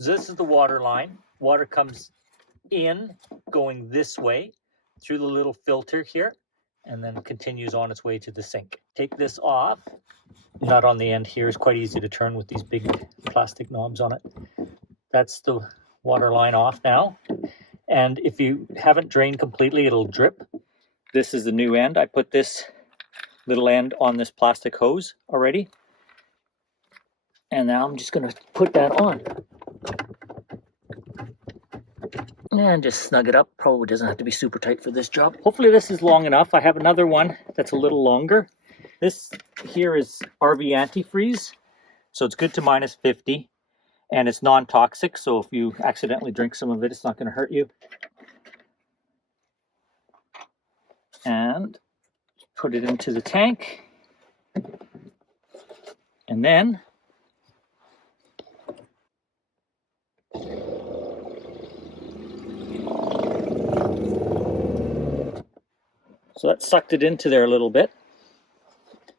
This is the water line. Water comes in going this way through the little filter here and then continues on its way to the sink. Take this off. Nut on the end here is quite easy to turn with these big plastic knobs on it. That's the water line off now. And if you haven't drained completely, it'll drip. This is the new end. I put this little end on this plastic hose already. And now I'm just going to put that on. And just snug it up. Probably doesn't have to be super tight for this job. Hopefully this is long enough. I have another one that's a little longer. This here is RV Antifreeze. So it's good to -50. And it's non-toxic. So if you accidentally drink some of it, it's not going to hurt you. And put it into the tank. And then so that sucked it into there a little bit.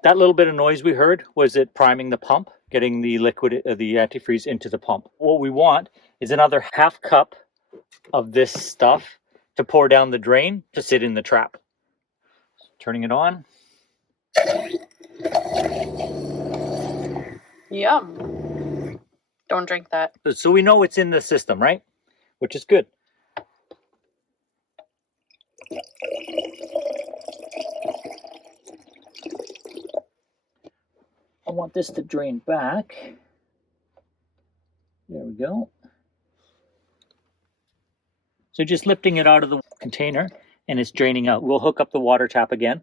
That little bit of noise we heard was it priming the pump, getting the liquid, the antifreeze into the pump. What we want is another ½ cup of this stuff to pour down the drain to sit in the trap. Turning it on. Yum. Don't drink that. So we know it's in the system, right? Which is good. I want this to drain back. There we go. So just lifting it out of the container and it's draining out. We'll hook up the water tap again.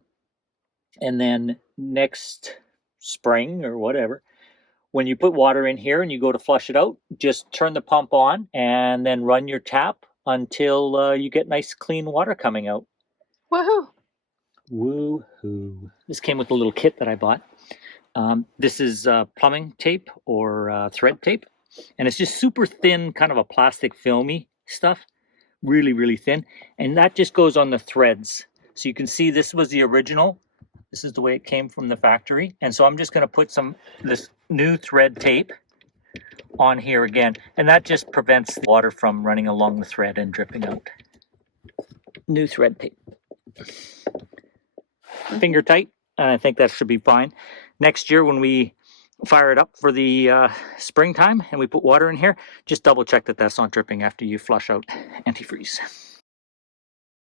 And then next spring or whatever, when you put water in here and you go to flush it out, just turn the pump on and then run your tap until you get nice clean water coming out. Woohoo! Woohoo. This came with a little kit that I bought. This is plumbing tape or thread tape. And it's just super thin, kind of a plastic filmy stuff. Really, really thin. And that just goes on the threads. So you can see this was the original. This is the way it came from the factory. And so I'm just going to put this new thread tape on here again. And that just prevents the water from running along the thread and dripping out. New thread tape. Finger tight. And I think that should be fine. Next year when we fire it up for the springtime and we put water in here, just double check that that's not dripping after you flush out antifreeze.